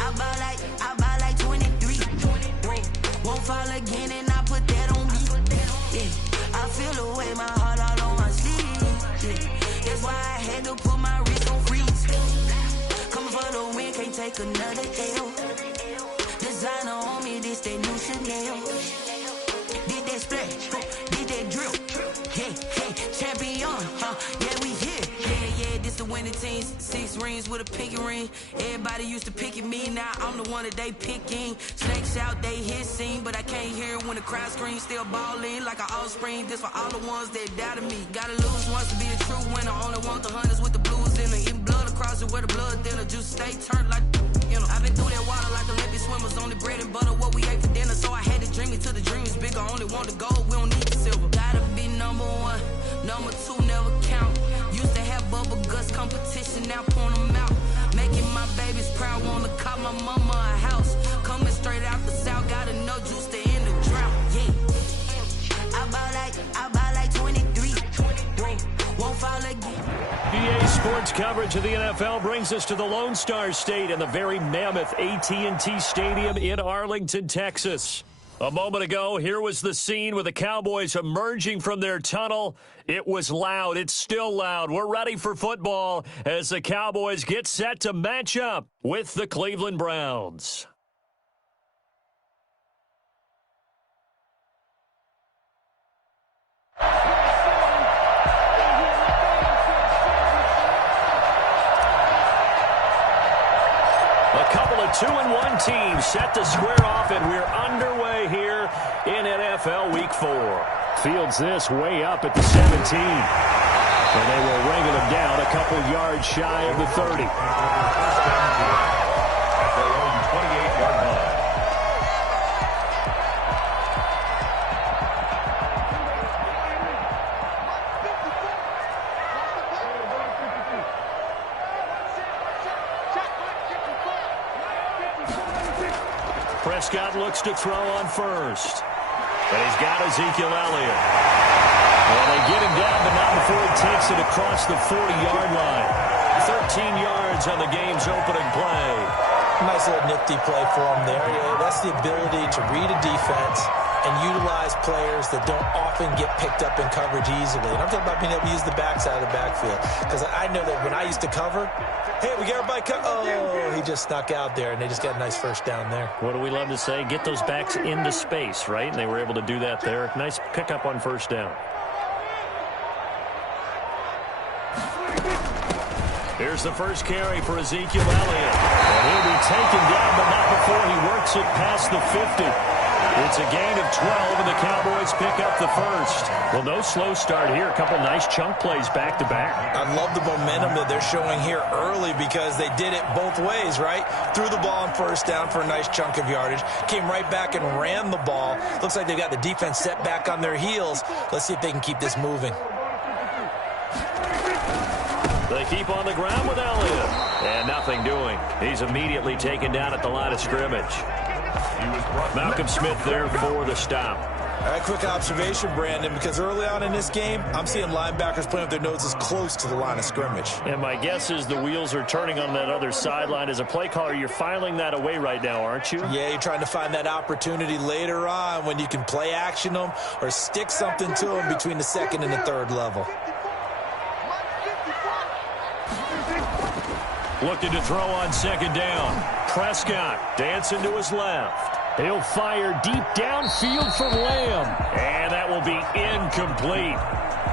I buy like 23. Won't fall again and I put that on me. Yeah, I feel away my heart all on my sleeve. Yeah, that's why I had to put my wrist on freeze. Coming for the win, can't take another L. Designer on me, this that new Chanel. Did that splash, did that drip. Yeah, champion, yeah, we here. Yeah, this the winning team. 6 rings with a pinky ring. Everybody used to pick at me, now I'm the one that they picking. Snakes out, they hissing, but I can't hear when the crowd screams. Still balling like an offspring. This for all the ones that doubted me. Gotta lose once to be a true winner. Only want the hunters with the blues in it. Eating blood across it where the blood thinner. Juice stay turned like, you know. I've been through that water like Olympic swimmers. Only bread and butter, what we ate for dinner. So I had to dream it till the dream is bigger. Only want the gold, we don't need the silver. Gotta be number 1, number 2 never count. Used to have bubble guts competition, now point them out. Making my babies proud, wanna call my mama a house. Coming straight out the south, got enough juice to end the drought. Yeah, I buy like 23. Won't fall again. EA Sports coverage of the NFL brings us to the Lone Star State and the very mammoth AT&T Stadium in Arlington, Texas. A moment ago, here was the scene with the Cowboys emerging from their tunnel. It was loud. It's still loud. We're ready for football as the Cowboys get set to match up with the Cleveland Browns. A couple of 2-1 teams set to square off, and we're underway here in NFL Week 4. Fields this way up at the 17. And they will ring him down a couple yards shy of the 30. At their own 28-yard line. Prescott looks to throw on first. But he's got Ezekiel Elliott. Well, they get him down, but not before he takes it across the 40-yard line. 13 yards on the game's opening play. Nice little nifty play for him there. Yeah, that's the ability to read a defense and utilize players that don't often get picked up in coverage easily. And I'm talking about being able to use the backside of the backfield. Because I know that when I used to cover, hey, we got everybody oh, he just snuck out there, and they just got a nice first down there. What do we love to say? Get those backs into space, right? And they were able to do that there. Nice pickup on first down. Here's the first carry for Ezekiel Elliott. And he'll be taken down, but not before he works it past the 50. It's a gain of 12, and the Cowboys pick up the first. Well, no slow start here. A couple nice chunk plays back-to-back. I love the momentum that they're showing here early because they did it both ways, right? Threw the ball on first down for a nice chunk of yardage. Came right back and ran the ball. Looks like they've got the defense set back on their heels. Let's see if they can keep this moving. They keep on the ground with Elliott. And nothing doing. He's immediately taken down at the line of scrimmage. Malcolm Smith there for the stop. All right, quick observation, Brandon, because early on in this game, I'm seeing linebackers playing with their noses close to the line of scrimmage. And my guess is the wheels are turning on that other sideline. As a play caller, you're filing that away right now, aren't you? Yeah, you're trying to find that opportunity later on when you can play action them or stick something to them between the second and the third level. Looking to throw on second down. Prescott dancing to his left. He'll fire deep downfield for Lamb. And that will be incomplete.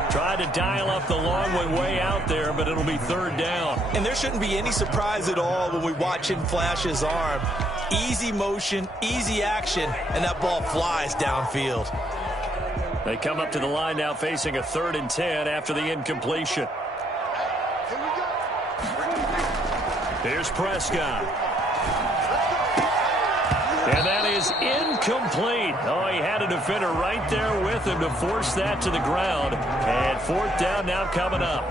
Tried to dial up the long one way out there, but it'll be third down. And there shouldn't be any surprise at all when we watch him flash his arm. Easy motion, easy action, and that ball flies downfield. They come up to the line now facing a 3rd and 10 after the incompletion. Here's Prescott. And that is incomplete. Oh, he had a defender right there with him to force that to the ground. And 4th down now coming up.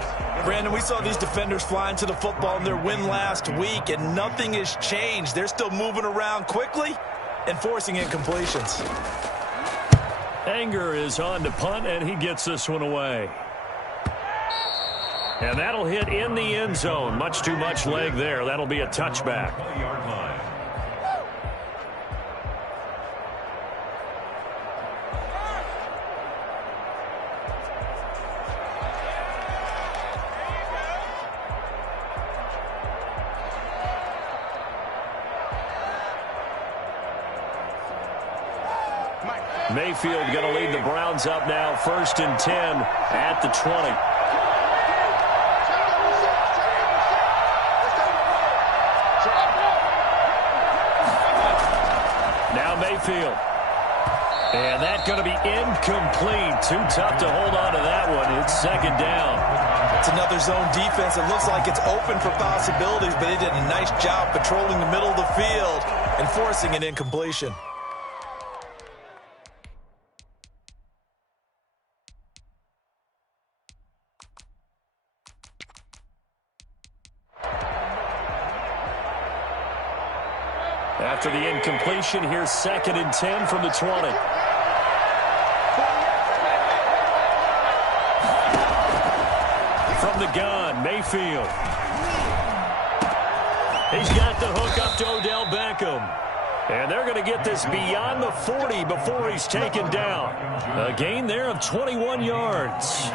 Brandon, we saw these defenders flying to the football in their win last week, and nothing has changed. They're still moving around quickly and forcing incompletions. Anger is on to punt, and he gets this one away. And that'll hit in the end zone. Much too much leg there. That'll be a touchback. Mayfield going to lead the Browns up now, 1st and 10 at the 20. Now Mayfield. And that's going to be incomplete. Too tough to hold on to that one. It's 2nd down. It's another zone defense. It looks like it's open for possibilities, but they did a nice job patrolling the middle of the field and forcing an incompletion. After the incompletion, here's 2nd and 10 from the 20. From the gun, Mayfield. He's got the hook up to Odell Beckham. And they're going to get this beyond the 40 before he's taken down. A gain there of 21 yards.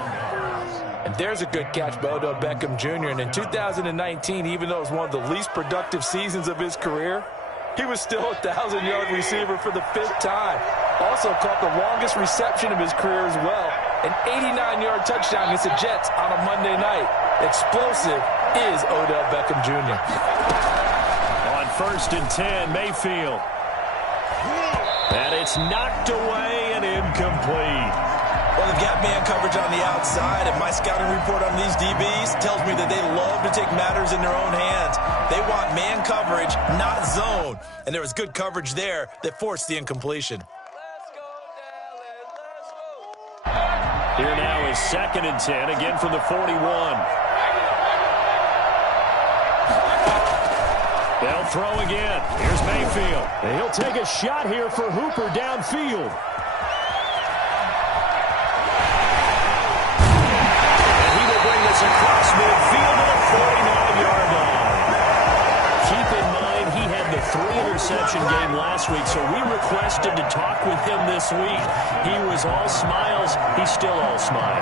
And there's a good catch by Odell Beckham Jr. And in 2019, even though it was one of the least productive seasons of his career, he was still a 1,000-yard receiver for the 5th time. Also caught the longest reception of his career as well. An 89-yard touchdown against the Jets on a Monday night. Explosive is Odell Beckham Jr. On 1st and 10, Mayfield. And it's knocked away and incomplete. Well, they've got man coverage on the outside, and my scouting report on these DBs tells me that they love to take matters in their own hands. They want man coverage, not zone. And there was good coverage there that forced the incompletion. Here now is 2nd and 10, again from the 41. They'll throw again. Here's Mayfield. And he'll take a shot here for Hooper downfield. And he will bring this across midfield to the 49-yard line. Keep in mind, he had the 3-interception game last week, so we requested to talk with him this week. He was all smiles. He's still all smile.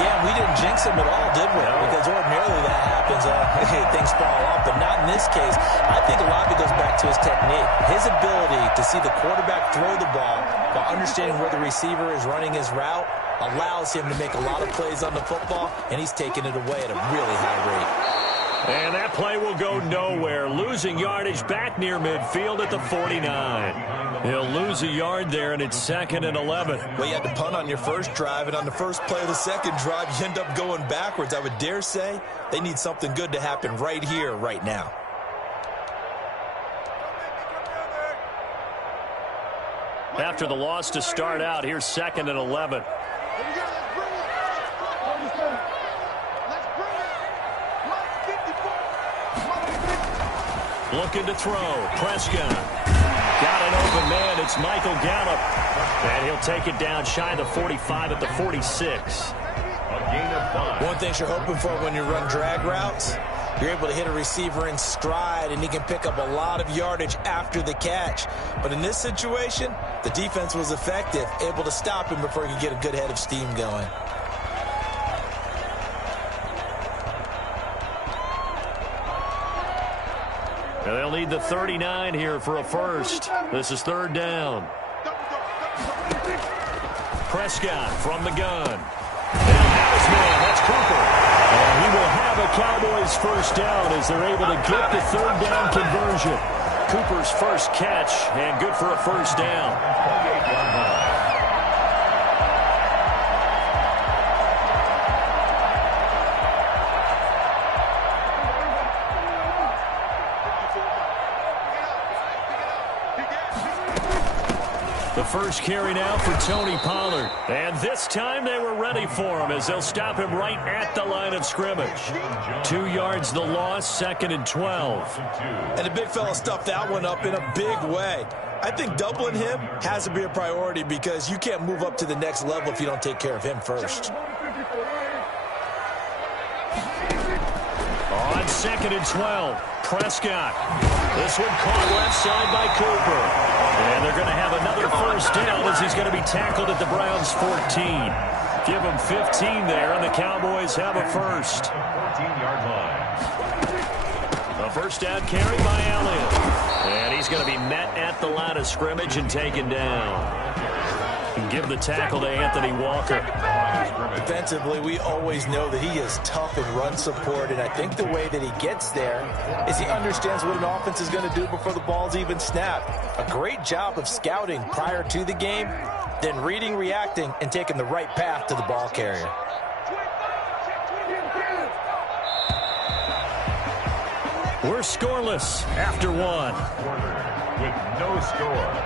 Yeah, we didn't jinx him at all, did we? No. Because ordinarily that happens. Things fall off, but not in this case. I think a lot of it goes back to his technique. His ability to see the quarterback throw the ball while understanding where the receiver is running his route allows him to make a lot of plays on the football, and he's taking it away at a really high rate. And that play will go nowhere. Losing yardage back near midfield at the 49. He'll lose a yard there, and it's 2nd and 11. Well, you had to punt on your first drive, and on the first play of the second drive, you end up going backwards. I would dare say they need something good to happen right here, right now. After the loss to start out, here's 2nd and 11. Looking to throw. Prescott. Got an open man. It's Michael Gallup. And he'll take it down shy of the 45 at the 46. One thing you're hoping for when you run drag routes, you're able to hit a receiver in stride, and he can pick up a lot of yardage after the catch. But in this situation, the defense was effective, able to stop him before he could get a good head of steam going. And they'll need the 39 here for a first. This is 3rd down. Prescott from the gun. Now house man, that's Cooper. And he will have a Cowboys first down as they're able to get the 3rd down conversion. Cooper's first catch, and good for a first down. The first carry now for Tony Pollard. And this time they were ready for him as they'll stop him right at the line of scrimmage. 2 yards the loss, 2nd and 12. And the big fella stuffed that one up in a big way. I think doubling him has to be a priority because you can't move up to the next level if you don't take care of him first. On 2nd and 12, Prescott. This one caught left side by Cooper. And they're going to have another first down as he's going to be tackled at the Browns' 14. Give him 15 there, and the Cowboys have a first. 14-yard line. A first down carry by Elliott. And he's going to be met at the line of scrimmage and taken down. Give the tackle to Anthony Walker. Defensively, we always know that he is tough in run support, and I think the way that he gets there is he understands what an offense is going to do before the ball's even snapped. A great job of scouting prior to the game, then reading, reacting, and taking the right path to the ball carrier. We're scoreless after one. Quarter with no score.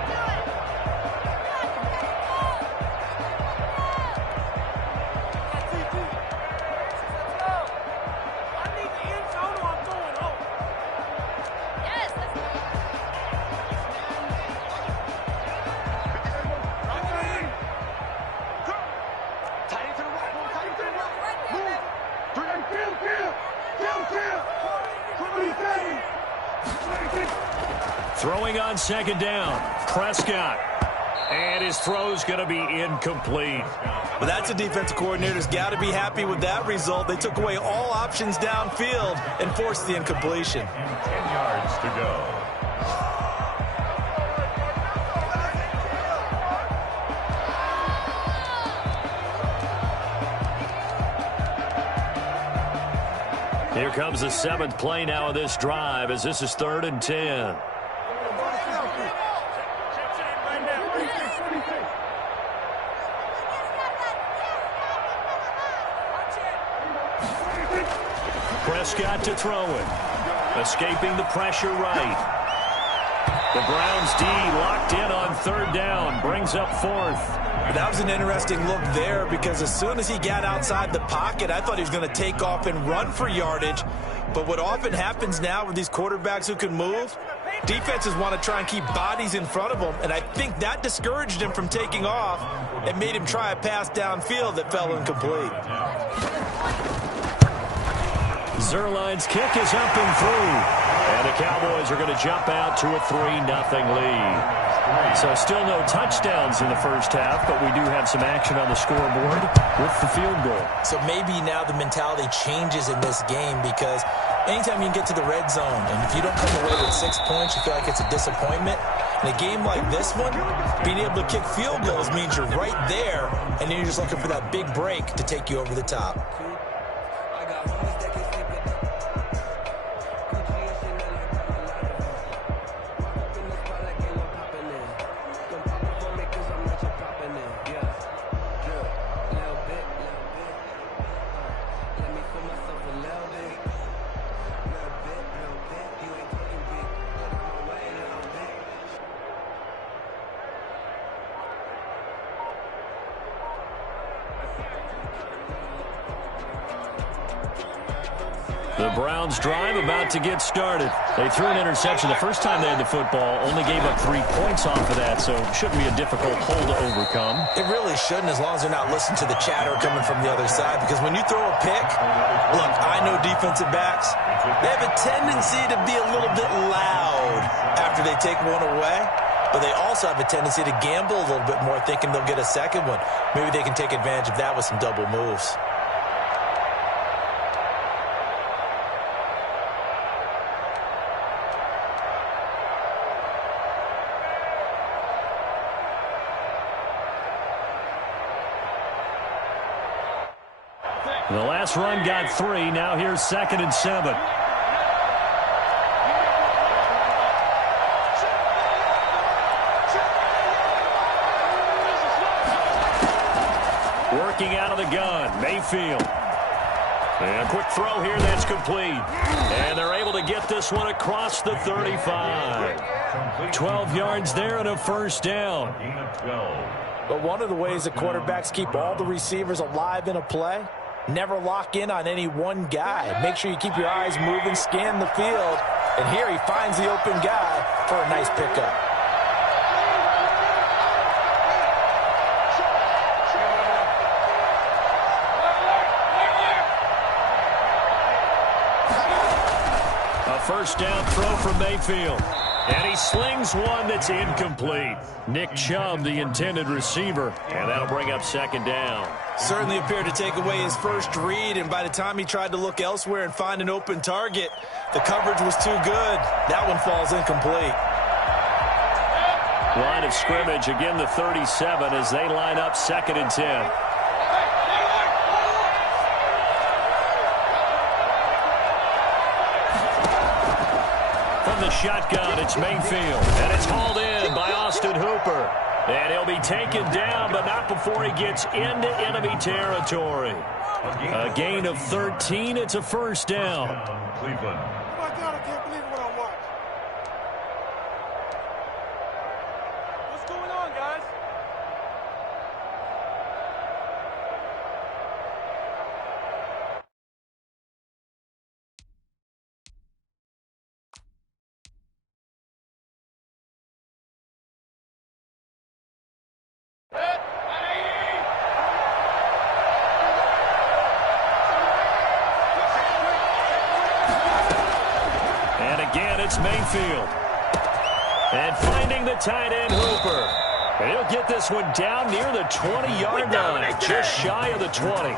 Throwing on 2nd down, Prescott. And his throw's going to be incomplete. But that's a defensive coordinator's got to be happy with that result. They took away all options downfield and forced the incompletion. 10 yards to go. Here comes the 7th play now of this drive as this is 3rd and 10. Prescott to throw it. Escaping the pressure right. The Browns D locked in on 3rd down. Brings up 4th. That was an interesting look there because as soon as he got outside the pocket, I thought he was going to take off and run for yardage. But what often happens now with these quarterbacks who can move, defenses want to try and keep bodies in front of them, and I think that discouraged him from taking off and made him try a pass downfield that fell incomplete. Zuerlein's kick is up and through. And the Cowboys are going to jump out to a 3-0 lead. So still no touchdowns in the first half, but we do have some action on the scoreboard with the field goal. So maybe now the mentality changes in this game because anytime you can get to the red zone, and if you don't come away with 6 points, you feel like it's a disappointment. In a game like this one, being able to kick field goals means you're right there, and then you're just looking for that big break to take you over the top. The Browns drive about to get started. They threw an interception the first time they had the football, only gave up 3 points off of that, so shouldn't be a difficult hole to overcome. It really shouldn't, as long as they're not listening to the chatter coming from the other side, because when you throw a pick, look, I know defensive backs, they have a tendency to be a little bit loud after they take one away, but they also have a tendency to gamble a little bit more, thinking they'll get a second one. Maybe they can take advantage of that with some double moves. The last run got 3. Now here's 2nd and 7. Working out of the gun, Mayfield. And a quick throw here, that's complete. And they're able to get this one across the 35. 12 yards there and a first down. But one of the ways that quarterbacks keep all the receivers alive in a play, never lock in on any one guy. Make sure you keep your eyes moving, scan the field. And here he finds the open guy for a nice pickup. first down throw from Mayfield. And he slings one that's incomplete. Nick Chubb, the intended receiver, and that'll bring up second down. Certainly appeared to take away his first read, and by the time he tried to look elsewhere and find an open target, the coverage was too good. That one falls incomplete. Line of scrimmage, again the 37 as they line up 2nd and 10. From the shotgun, it's Mayfield, and it's hauled in by Austin Hooper. And he'll be taken down, but not before he gets into enemy territory. A gain of 13, it's a first down. Cleveland. Oh my God, I can't believe what I watched. What's going on, guys? Again, it's Mayfield. And finding the tight end, Hooper. And he'll get this one down near the 20-yard line, just shy of the 20.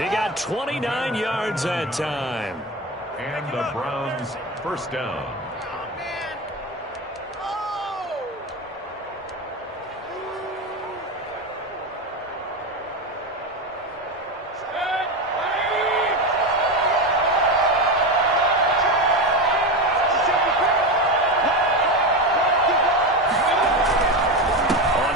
He got 29 yards that time. And the Browns first down.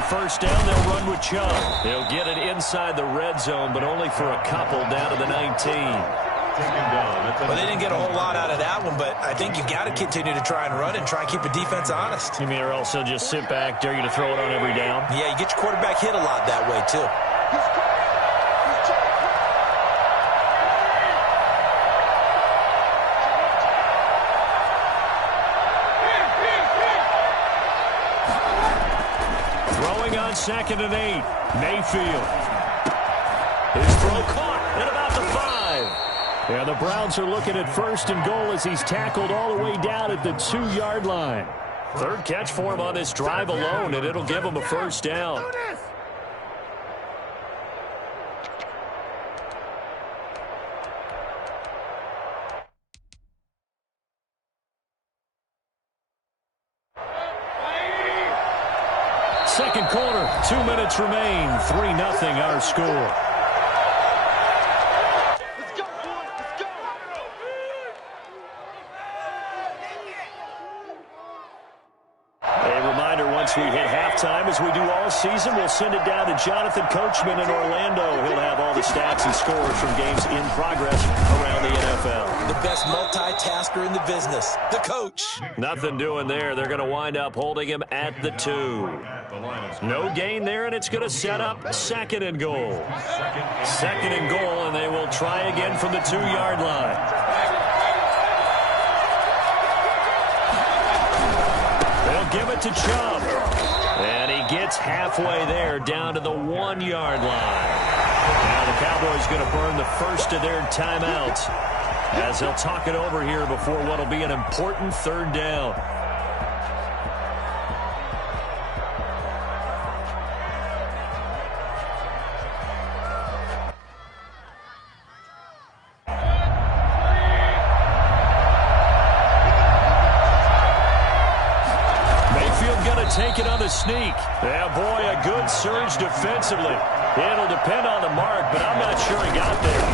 First down, they'll run with Chubb. They'll get it inside the red zone, but only for a couple down to the 19. Well, they didn't get a whole lot out of that one, but I think you got to continue to try and run and try and keep the defense honest. You mean or else they'll just sit back, dare you to throw it on every down? Yeah, you get your quarterback hit a lot that way, too. On 2nd and 8, Mayfield. His throw caught at about the 5. Yeah, the Browns are looking at 1st and goal as he's tackled all the way down at the 2-yard line. 3rd catch for him on this drive alone, and it'll give him a first down. Second quarter, 2 minutes remain. 3-0 our score. Let's go, boy. Let's go. A reminder, once we hit halftime, as we do all season, we'll send it down to Jonathan Coachman in Orlando. He'll have all the stats and scores from games in progress around the NFL. The best multitasker in the business, the coach. Nothing doing there. They're going to wind up holding him at the 2. No gain there, and it's going to set up 2nd and goal. 2nd and goal, and they will try again from the 2-yard line. They'll give it to Chubb. And he gets halfway there, down to the 1-yard line. Now the Cowboys going to burn the first of their timeouts as they'll talk it over here before what will be an important 3rd down. Take it on the sneak. Yeah, boy, a good surge defensively. It'll depend on the mark, but I'm not sure he got there.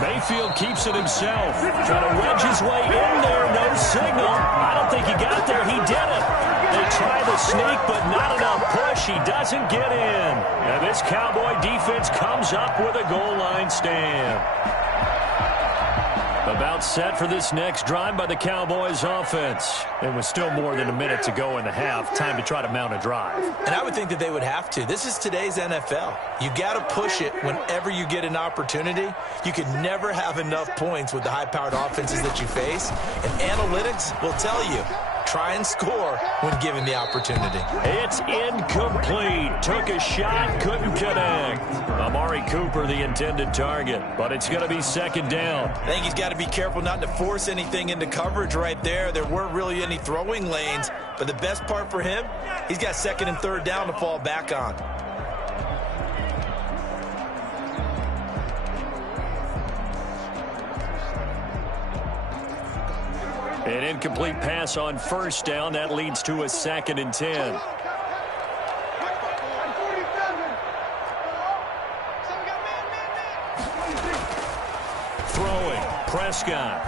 Mayfield keeps it himself. Trying to wedge his way in there. No signal. I don't think he got there. He did it. They try the sneak, but not enough push. He doesn't get in. And this Cowboy defense comes up with a goal line stand. About set for this next drive by the Cowboys offense. It was still more than a minute to go in the half. Time to try to mount a drive. And I would think that they would have to. This is today's NFL. You got to push it whenever you get an opportunity. You can never have enough points with the high-powered offenses that you face. And analytics will tell you, try and score when given the opportunity. It's incomplete. Took a shot, couldn't connect. Amari Cooper, the intended target, but it's going to be second down. I think he's got to be careful not to force anything into coverage right there. There weren't really any throwing lanes, but the best part for him, he's got second and third down to fall back on. An incomplete pass on first down. That leads to a 2nd and 10. Throwing. Prescott.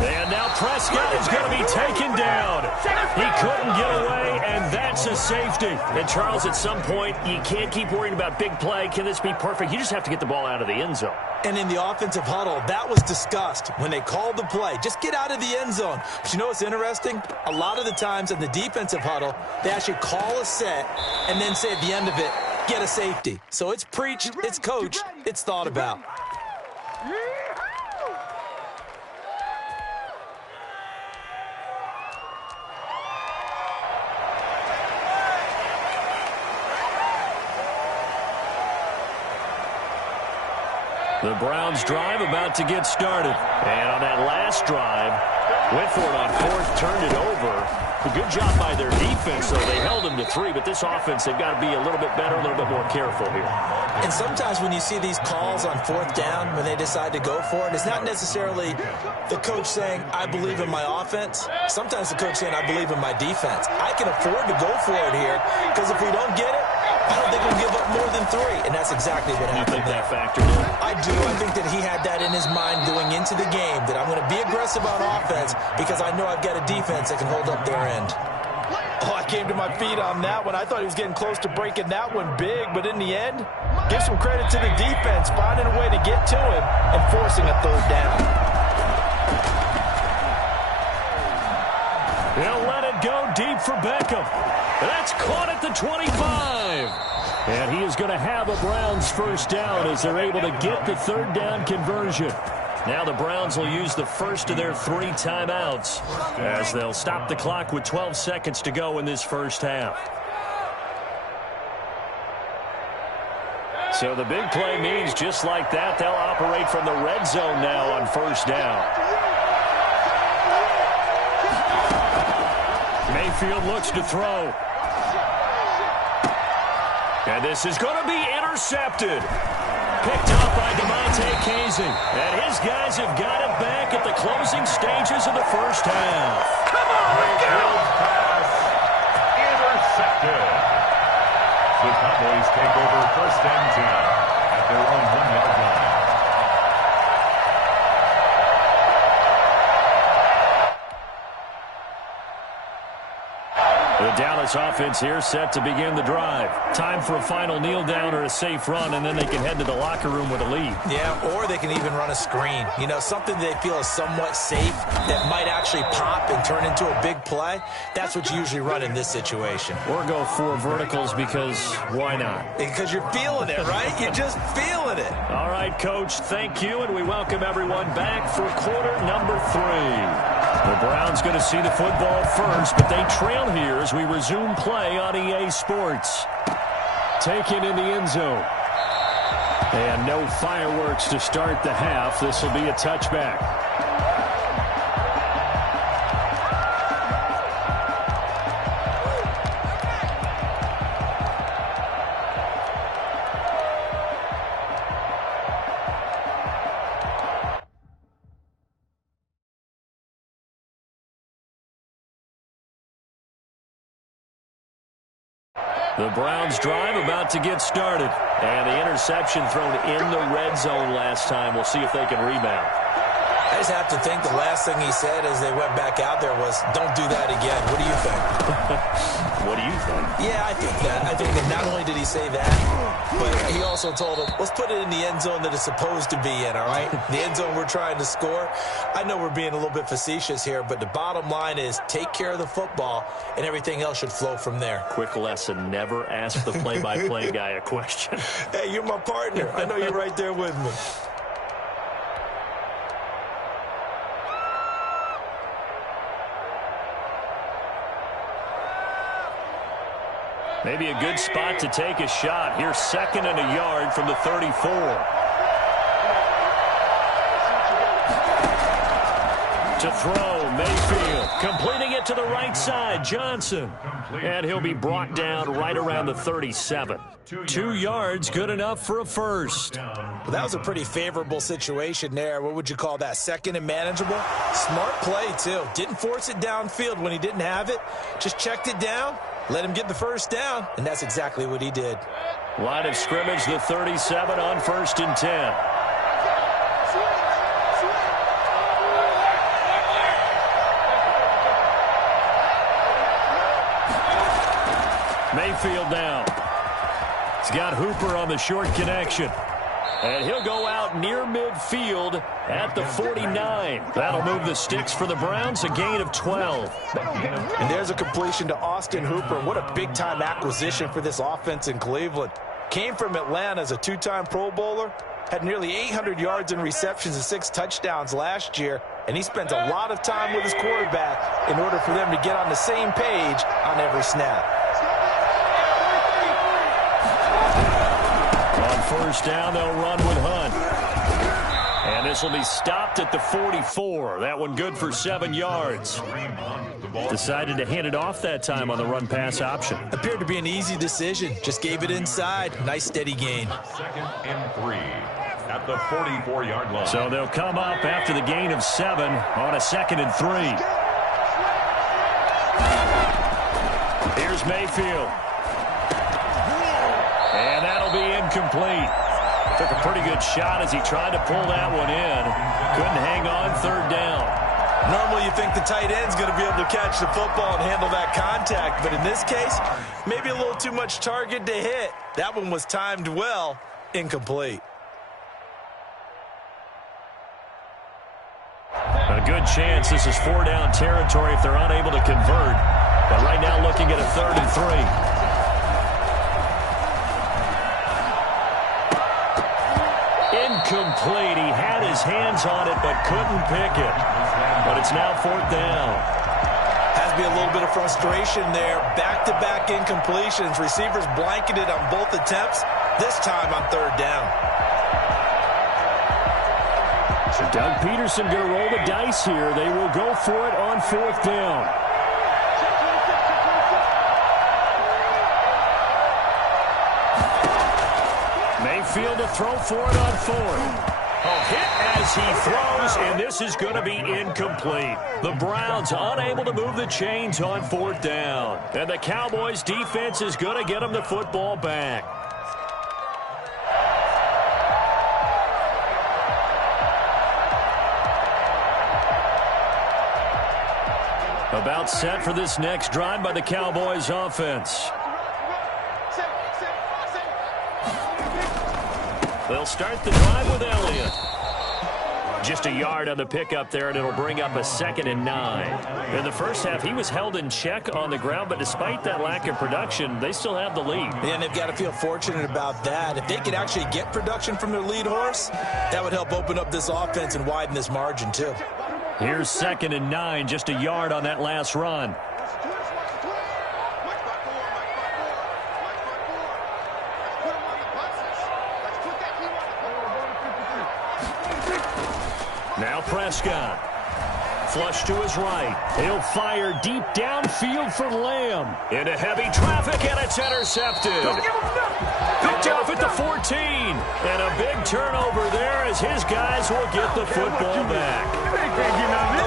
And now Prescott is going to be taken down. He couldn't get away, and that's a safety. And, Charles, at some point, you can't keep worrying about big play. Can this be perfect? You just have to get the ball out of the end zone. And in the offensive huddle, that was discussed when they called the play. Just get out of the end zone. But you know what's interesting? A lot of the times in the defensive huddle, they actually call a set and then say at the end of it, get a safety. So it's preached, it's coached, it's thought about. The Browns drive about to get started. And on that last drive, Whitford on fourth turned it over. A good job by their defense, though. They held them to 3, but this offense, they've got to be a little bit better, a little bit more careful here. And sometimes when you see these calls on fourth down, when they decide to go for it, it's not necessarily the coach saying, I believe in my offense. Sometimes the coach saying, I believe in my defense. I can afford to go for it here, because if we don't get it, I don't think we'll give up more than 3, and that's exactly what happened. You think that factored in? I do. I think that he had that in his mind going into the game, that I'm going to be aggressive on offense because I know I've got a defense that can hold up their end. Oh, I came to my feet on that one. I thought he was getting close to breaking that one big, but in the end, give some credit to the defense, finding a way to get to him and forcing a third down. He'll let it go deep for Beckham. That's caught at the 25. And he is going to have a Browns first down as they're able to get the third down conversion. Now the Browns will use the first of their 3 timeouts as they'll stop the clock with 12 seconds to go in this first half. So the big play means just like that, they'll operate from the red zone now on first down. Mayfield looks to throw. And this is going to be intercepted. Picked up by DeMonte Casey. And his guys have got it back at the closing stages of the first half. Come on, let's go! Intercepted. The Cowboys take over first and 10 at their own 1-yard line. The Dallas offense here set to begin the drive. Time for a final kneel down or a safe run, and then they can head to the locker room with a lead. Yeah, or they can even run a screen. You know, something they feel is somewhat safe that might actually pop and turn into a big play. That's what you usually run in this situation. Or go 4 verticals because why not? Because you're feeling it, right? You're just feeling it. All right, Coach, thank you, and we welcome everyone back for quarter number 3. The Browns going to see the football first, but they trail here as we resume play on EA Sports. Taken in the end zone. And no fireworks to start the half. This will be a touchback. The Browns drive about to get started. And the interception thrown in the red zone last time. We'll see if they can rebound. I just have to think the last thing he said as they went back out there was, don't do that again. What do you think? What do you think? Yeah, I think that. I think that not only did he say that, but he also told him, let's put it in the end zone that it's supposed to be in, all right? The end zone we're trying to score. I know we're being a little bit facetious here, but the bottom line is take care of the football, and everything else should flow from there. Quick lesson, never ask the play-by-play guy a question. Hey, you're my partner. I know you're right there with me. Maybe a good spot to take a shot. Here's 2nd and a yard from the 34. To throw, Mayfield. Completing it to the right side, Johnson. And he'll be brought down right around the 37. 2 yards, good enough for a first. Well, that was a pretty favorable situation there. What would you call that? 2nd and manageable? Smart play, too. Didn't force it downfield when he didn't have it. Just checked it down, let him get the first down, and that's exactly what he did. Line of scrimmage, the 37 on 1st and 10. Mayfield now. He's got Hooper on the short connection. And he'll go out near midfield at the 49. That'll move the sticks for the Browns, a gain of 12. And there's a completion to Austin Hooper. What a big-time acquisition for this offense in Cleveland. Came from Atlanta as a 2-time Pro Bowler. Had nearly 800 yards in receptions and 6 touchdowns last year. And he spent a lot of time with his quarterback in order for them to get on the same page on every snap. First down, they'll run with Hunt. And this will be stopped at the 44. That one good for 7 yards. Decided to hand it off that time on the run-pass option. Appeared to be an easy decision. Just gave it inside. Nice steady gain. 2nd and 3 at the 44-yard line. So they'll come up after the gain of 7 on a 2nd and 3. Here's Mayfield. And that'll be incomplete. Took a pretty good shot as he tried to pull that one in. Couldn't hang on 3rd down. Normally you think the tight end's going to be able to catch the football and handle that contact, but in this case, maybe a little too much target to hit. That one was timed well, incomplete. A good chance this is 4-down territory if they're unable to convert. But right now looking at a 3rd and 3. Incomplete. He had his hands on it but couldn't pick it. But it's now 4th down. Has to be a little bit of frustration there. Back-to-back incompletions. Receivers blanketed on both attempts, this time on 3rd down. So Doug Peterson going to roll the dice here. They will go for it on 4th down. Mayfield to throw for it on 4th. A hit as he throws, and this is going to be incomplete. The Browns unable to move the chains on 4th down. And the Cowboys' defense is going to get them the football back. About set for this next drive by the Cowboys offense. They'll start the drive with Elliott. Just a yard on the pickup there, and it'll bring up a 2nd and 9. In the first half, he was held in check on the ground, but despite that lack of production, they still have the lead. And they've got to feel fortunate about that. If they could actually get production from their lead horse, that would help open up this offense and widen this margin, too. Here's 2nd and 9, just a yard on that last run. Now Prescott. Flush to his right. He'll fire deep downfield for Lamb. Into heavy traffic, and it's intercepted. Picked off at the 14. And a big turnover there as his guys will get the football back.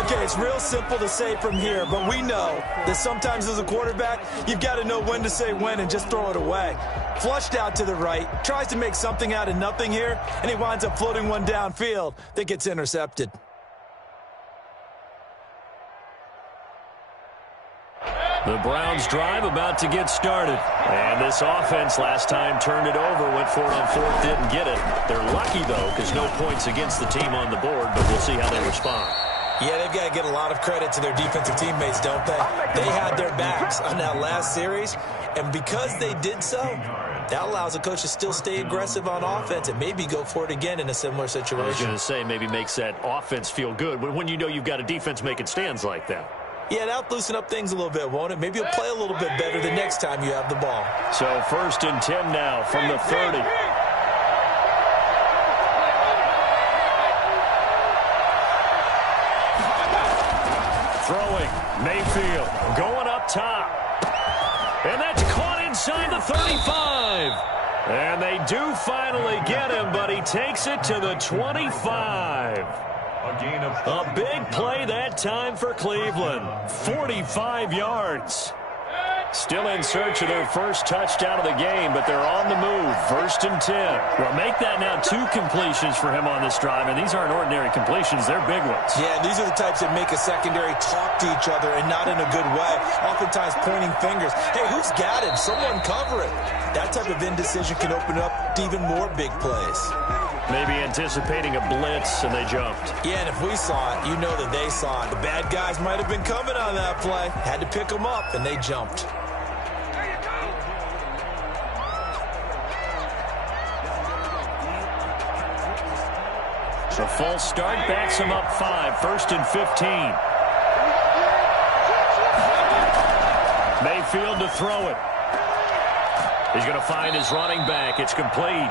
Okay, it's real simple to say from here, but we know that sometimes as a quarterback, you've got to know when to say when and just throw it away. Flushed out to the right, tries to make something out of nothing here, and he winds up floating one downfield that gets intercepted. The Browns drive about to get started. And this offense last time turned it over, went for it on 4th, didn't get it. They're lucky, though, because no points against the team on the board, but we'll see how they respond. Yeah, they've got to get a lot of credit to their defensive teammates, don't they? They had their backs on that last series, and because they did so, that allows the coach to still stay aggressive on offense and maybe go for it again in a similar situation. I was going to say maybe makes that offense feel good when you know you've got a defense making stands like that. Yeah, that'll loosen up things a little bit, won't it? Maybe you'll play a little bit better the next time you have the ball. So 1st and 10 now from the 30. Throwing, Mayfield going up top. And that's caught inside the 35. And they do finally get him, but he takes it to the 25. A big play that time for Cleveland. 45 yards. Still in search of their first touchdown of the game, but they're on the move. 1st and 10. Well, make that now 2 completions for him on this drive, and these aren't ordinary completions. They're big ones. Yeah, and these are the types that make a secondary talk to each other and not in a good way. Oftentimes pointing fingers. Hey, who's got him? Someone cover it. That type of indecision can open up to even more big plays. Maybe anticipating a blitz, and they jumped. Yeah, and if we saw it, you know that they saw it. The bad guys might have been coming on that play. Had to pick them up, and they jumped. The false start backs him up 5. 1st and 15. Mayfield to throw it. He's going to find his running back. It's complete.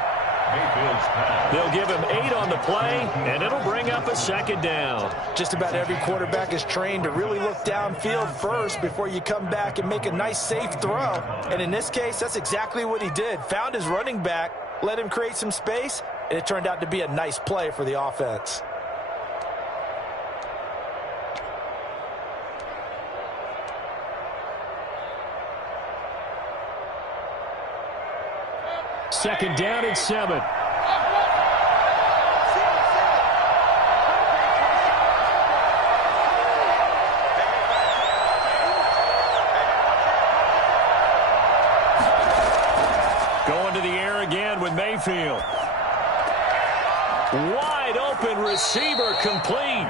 They'll give him 8 on the play, and it'll bring up a 2nd down. Just about every quarterback is trained to really look downfield first before you come back and make a nice, safe throw. And in this case, that's exactly what he did. Found his running back, let him create some space, and it turned out to be a nice play for the offense. Second down and 7. Going to the air again with Mayfield. Wide open receiver complete.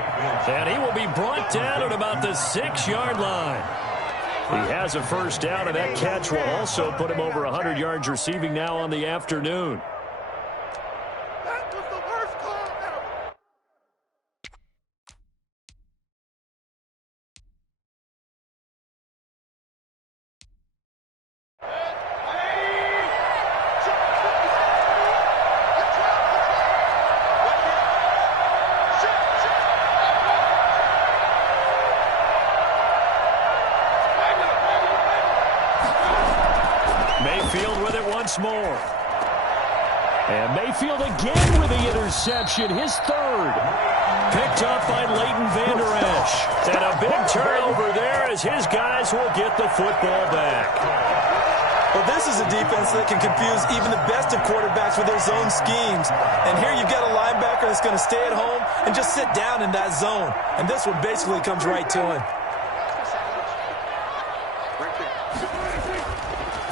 And he will be brought down at about the 6-yard line. He has a 1st down, and that catch will also put him over 100 yards receiving now on the afternoon. That was the worst call ever. Mayfield with it once more. And Mayfield again with the interception, his 3rd. Picked up by Leighton Vander Esch. And a big turnover there as his guys will get the football back. Well, this is a defense that can confuse even the best of quarterbacks with their zone schemes. And here you've got a linebacker that's going to stay at home and just sit down in that zone. And this one basically comes right to him.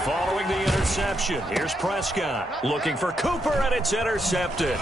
Following the interception, here's Prescott looking for Cooper, and it's intercepted.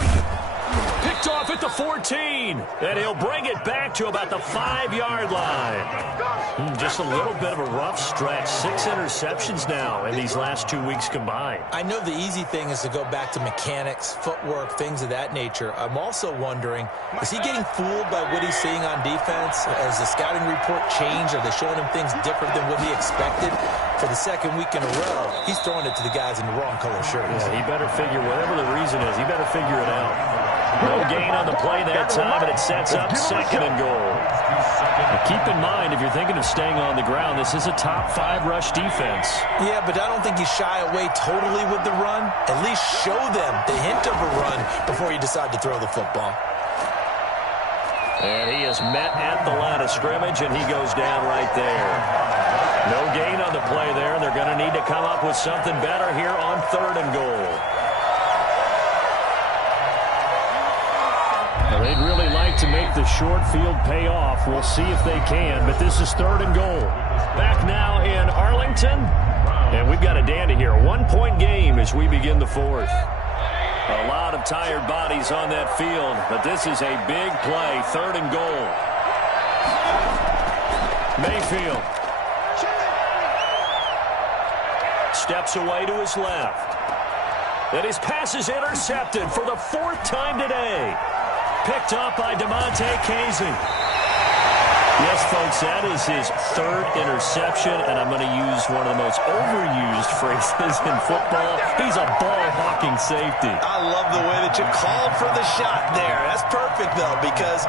Picked off at the 14, and he'll bring it back to about the 5-yard line. Just a little bit of a rough stretch. 6 interceptions now in these last 2 weeks combined. I know the easy thing is to go back to mechanics, footwork, things of that nature. I'm also wondering, is he getting fooled by what he's seeing on defense? Has the scouting report changed? Are they showing him things different than what he expected? For the 2nd week in a row, he's throwing it to the guys in the wrong color shirts. Yeah, he better figure, whatever the reason is, he better figure it out. No gain on the play that time, and it sets up 2nd and goal. Now keep in mind, if you're thinking of staying on the ground, this is a top 5 rush defense. Yeah, but I don't think you shy away totally with the run. At least show them the hint of a run before you decide to throw the football. And he is met at the line of scrimmage, and he goes down right there. No gain on the play there, and they're going to need to come up with something better here on 3rd and goal. Well, they'd really like to make the short field pay off. We'll see if they can, but this is 3rd and goal. Back now in Arlington, and we've got a dandy here. 1-point game as we begin the 4th. A lot of tired bodies on that field, but this is a big play. 3rd and goal. Mayfield steps away to his left. And his pass is intercepted for the 4th time today. Picked up by DeMonte Casey. Yes, folks, that is his third interception, and I'm going to use one of the most overused phrases in football. He's a ball-hawking safety. I love the way that you called for the shot there. That's perfect, though, because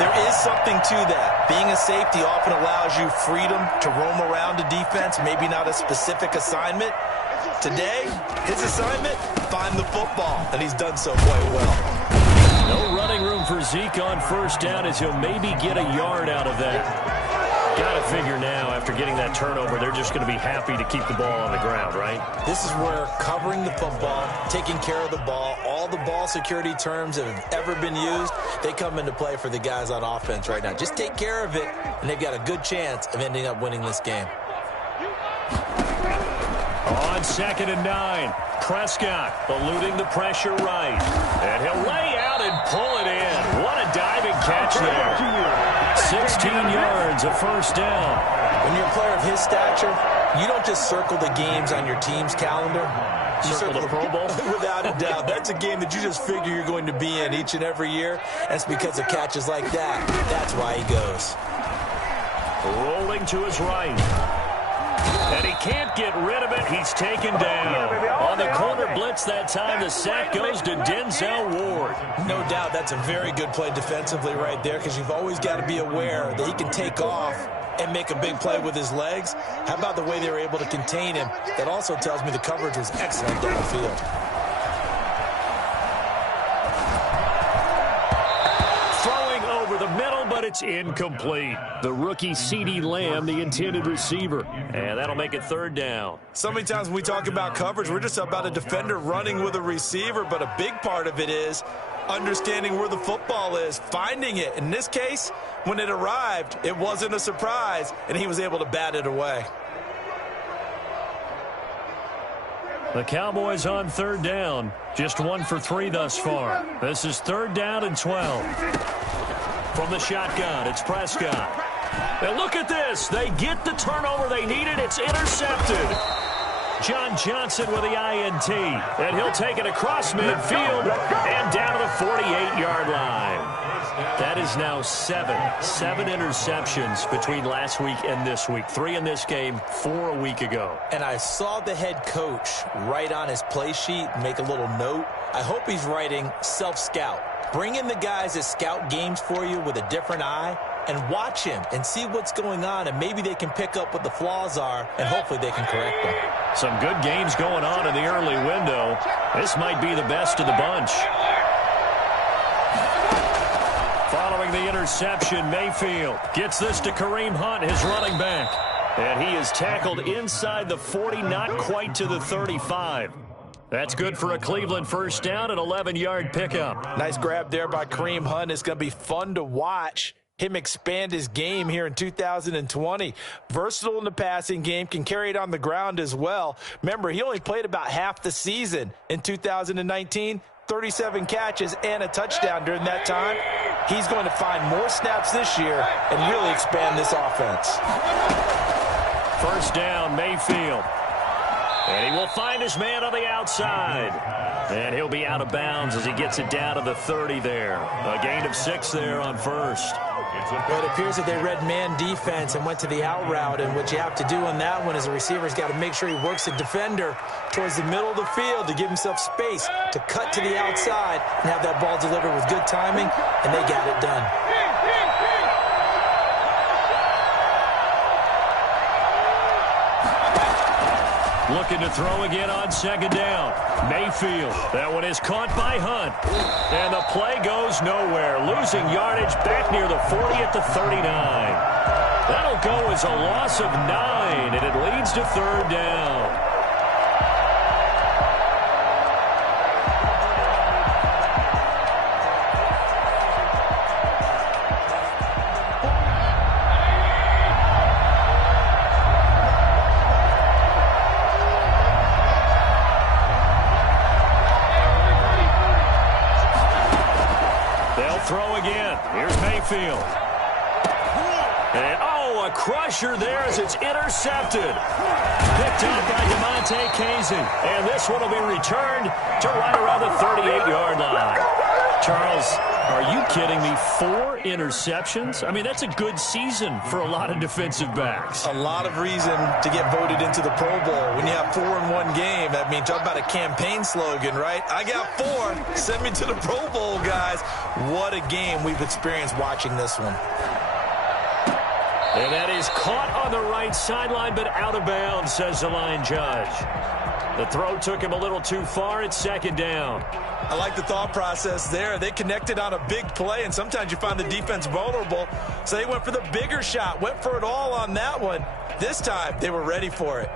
there is something to that. Being a safety often allows you freedom to roam around a defense, maybe not a specific assignment. Today, his assignment, find the football, and he's done so quite well. No running room for Zeke on first down as he'll maybe get a yard out of that. Got to figure now, after getting that turnover, they're just going to be happy to keep the ball on the ground, right? This is where covering the football, taking care of the ball, all the ball security terms that have ever been used, they come into play for the guys on offense right now. Just take care of it, and they've got a good chance of ending up winning this game. On 2nd and 9, Prescott eluding the pressure right. And he'll lay out and pull it in. What a diving catch there. 16 yards, a first down. When you're a player of his stature, you don't just circle the games on your team's calendar. You Circle the Pro Bowl? Without a doubt. That's a game that you just figure you're going to be in each and every year. That's because of catches like that. That's why he goes. Rolling to his right. And he can't get rid of it. He's taken down. On the corner blitz that time, the sack goes to Denzel Ward. No doubt that's a very good play defensively right there, because you've always got to be aware that he can take off and make a big play with his legs. How about the way they were able to contain him? That also tells me the coverage was excellent downfield. It's incomplete. The rookie CeeDee Lamb, the intended receiver. And that'll make it third down. So many times when we talk about coverage, we're just about a defender running with a receiver, but a big part of it is understanding where the football is, finding it. In this case, when it arrived, it wasn't a surprise, and he was able to bat it away. The Cowboys on third down. Just 1 for 3 thus far. This is 3rd down and 12. From the shotgun, it's Prescott. And look at this. They get the turnover they needed. It's intercepted. John Johnson with the INT. And he'll take it across midfield and down to the 48-yard line. That is now 7 interceptions between last week and this week. 3 in this game, 4 a week ago. And I saw the head coach write on his play sheet, make a little note. I hope he's writing self-scout. Bring in the guys that scout games for you with a different eye and watch him and see what's going on, and maybe they can pick up what the flaws are, and hopefully they can correct them. Some good games going on in the early window. This might be the best of the bunch. Following the interception, Mayfield gets this to Kareem Hunt, his running back. And he is tackled inside the 40, not quite to the 35. That's good for a Cleveland first down, an 11-yard pickup. Nice grab there by Kareem Hunt. It's going to be fun to watch him expand his game here in 2020. Versatile in the passing game, can carry it on the ground as well. Remember, he only played about half the season in 2019, 37 catches and a touchdown during that time. He's going to find more snaps this year and really expand this offense. First down, Mayfield. And he will find his man on the outside. And he'll be out of bounds as he gets it down to the 30 there. A gain of 6 there on first. Well, it appears that they read man defense and went to the out route. And what you have to do on that one is the receiver's got to make sure he works the defender towards the middle of the field to give himself space to cut to the outside and have that ball delivered with good timing. And they got it done. Looking to throw again on second down. Mayfield. That one is caught by Hunt. And the play goes nowhere. Losing yardage back near the 40 at the 39. That'll go as a loss of 9, and it leads to third down. Throw again. Here's Mayfield. And, a crusher there as it's intercepted. Picked up by DeMonte Casey. And this one will be returned to right around the 38-yard line. Charles, are you kidding me? 4 interceptions? I mean, that's a good season for a lot of defensive backs. A lot of reason to get voted into the Pro Bowl. When you have 4 in one game, I mean, talk about a campaign slogan, right? I got 4. Send me to the Pro Bowl, guys. What a game we've experienced watching this one. And that is caught on the right sideline, but out of bounds, says the line judge. The throw took him a little too far. It's second down. I like the thought process there. They connected on a big play, and sometimes you find the defense vulnerable. So they went for the bigger shot, went for it all on that one. This time, they were ready for it.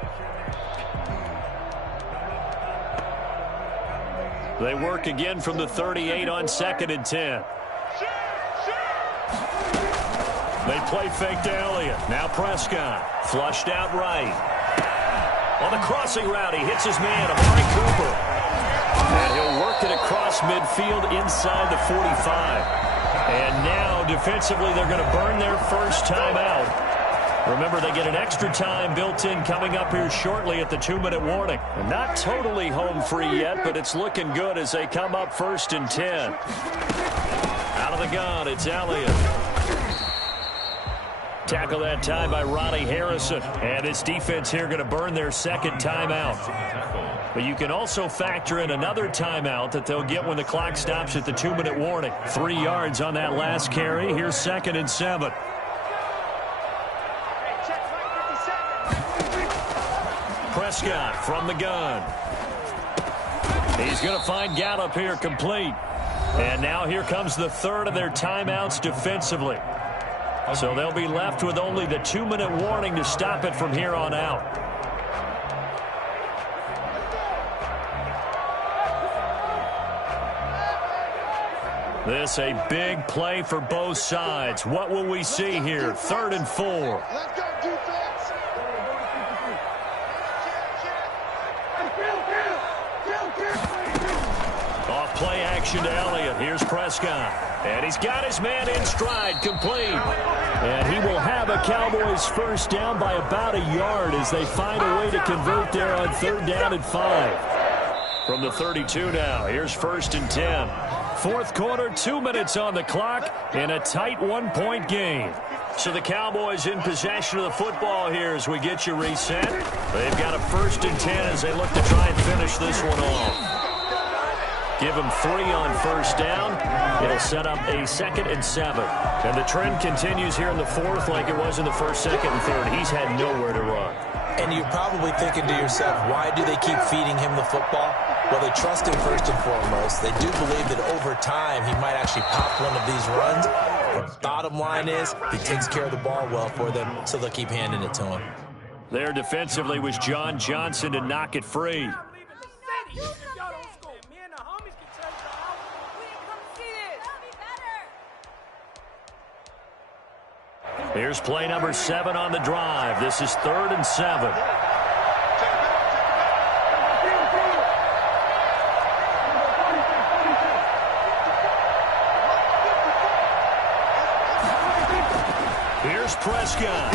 They work again from the 38 on 2nd and 10. They play fake to Elliott. Now Prescott. Flushed out right. On the crossing route, he hits his man, Amari Cooper. And he'll work it across midfield inside the 45. And now, defensively, they're going to burn their first timeout. Remember, they get an extra time built in coming up here shortly at the 2-minute warning. And not totally home free yet, but it's looking good as they come up 1st and 10. Out of the gun, it's Elliott. Tackle that time by Ronnie Harrison. And his defense here going to burn their second timeout. But you can also factor in another timeout that they'll get when the clock stops at the 2-minute warning. 3 yards on that last carry. Here's 2nd and 7. Prescott from the gun. He's going to find Gallup here complete. And now here comes the third of their timeouts defensively. So they'll be left with only the 2-minute warning to stop it from here on out. This a big play for both sides. What will we see here? 3rd and 4. Let's go, defense. Off play action to Elliott. Here's Prescott. And he's got his man in stride, complete. And he will have a Cowboys first down by about a yard as they find a way to convert there on 3rd down and 5. From the 32 now, here's 1st and 10. 4th quarter, 2 minutes on the clock in a tight 1-point game. So the Cowboys in possession of the football here as we get you reset. They've got a 1st and 10 as they look to try and finish this one off. Give him 3 on 1st down. It'll set up a 2nd and 7. And the trend continues here in the 4th like it was in the 1st, 2nd, and 3rd. He's had nowhere to run. And you're probably thinking to yourself, why do they keep feeding him the football? Well, they trust him first and foremost. They do believe that over time he might actually pop one of these runs. But bottom line is he takes care of the ball well for them, so they'll keep handing it to him. There defensively was John Johnson to knock it free. Here's play number 7 on the drive. This is 3rd and 7. Here's Prescott.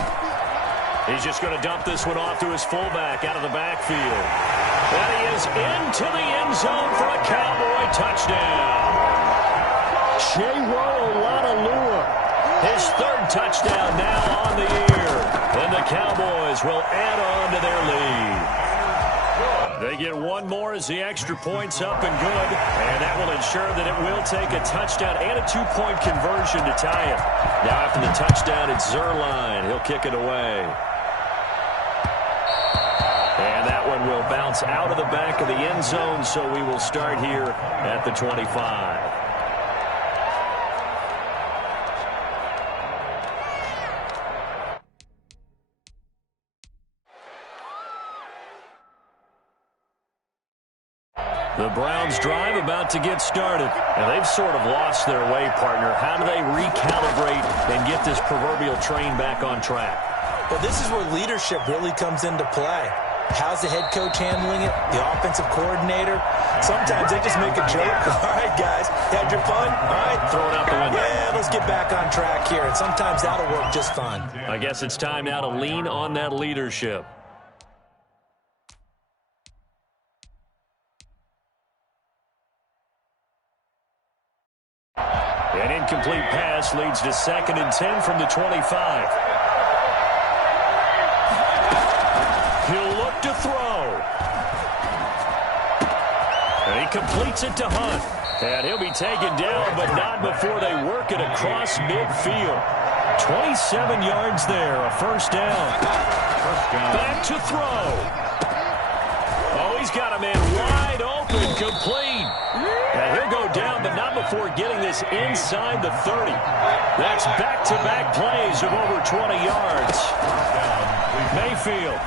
He's just going to dump this one off to his fullback out of the backfield. And he is into the end zone for a Cowboy touchdown. Olonilua. His 3rd touchdown now on the year. And the Cowboys will add on to their lead. They get one more as the extra point's up and good. And that will ensure that it will take a touchdown and a 2-point conversion to tie it. Now after the touchdown, it's Zerline. He'll kick it away. And that one will bounce out of the back of the end zone, so we will start here at the 25. The Browns drive about to get started. And they've sort of lost their way, partner. How do they recalibrate and get this proverbial train back on track? Well, this is where leadership really comes into play. How's the head coach handling it? The offensive coordinator? Sometimes they just make a joke. All right, guys, had your fun? All right. Throw it out the window. Yeah, let's get back on track here. And sometimes that'll work just fine. I guess it's time now to lean on that leadership. incomplete pass leads to 2nd and 10 from the 25. He'll look to throw. And he completes it to Hunt. And he'll be taken down, but not before they work it across midfield. 27 yards there, a first down. Back to throw. Oh, he's got a man wide open, complete. And he'll go down, but not before getting this inside the 30. That's back-to-back plays of over 20 yards. Mayfield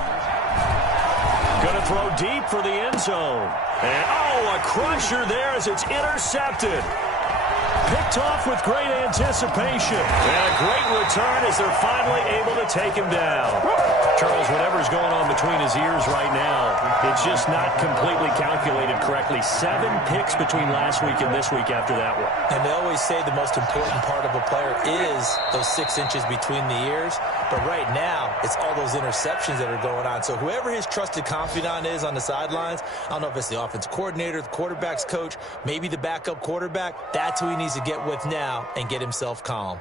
going to throw deep for the end zone. And, oh, a crusher there as it's intercepted. Picked off with great anticipation. And a great return as they're finally able to take him down. Charles, whatever's going on between his ears right now, it's just not completely calculated correctly. 7 picks between last week and this week after that one. And they always say the most important part of a player is those 6 inches between the ears. But right now, it's all those interceptions that are going on. So whoever his trusted confidant is on the sidelines, I don't know if it's the offensive coordinator, the quarterback's coach, maybe the backup quarterback, that's who he needs to get with now and get himself calm.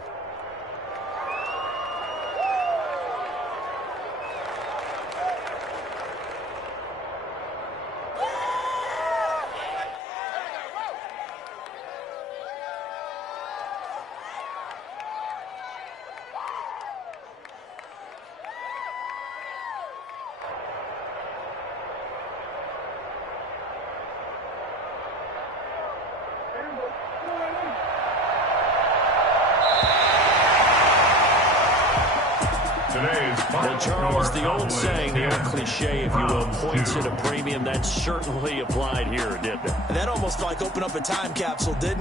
Well, Charles, the old saying, the old cliche, if you will, points at a premium, that certainly applied here, didn't it? That almost like opened up a time capsule, didn't it?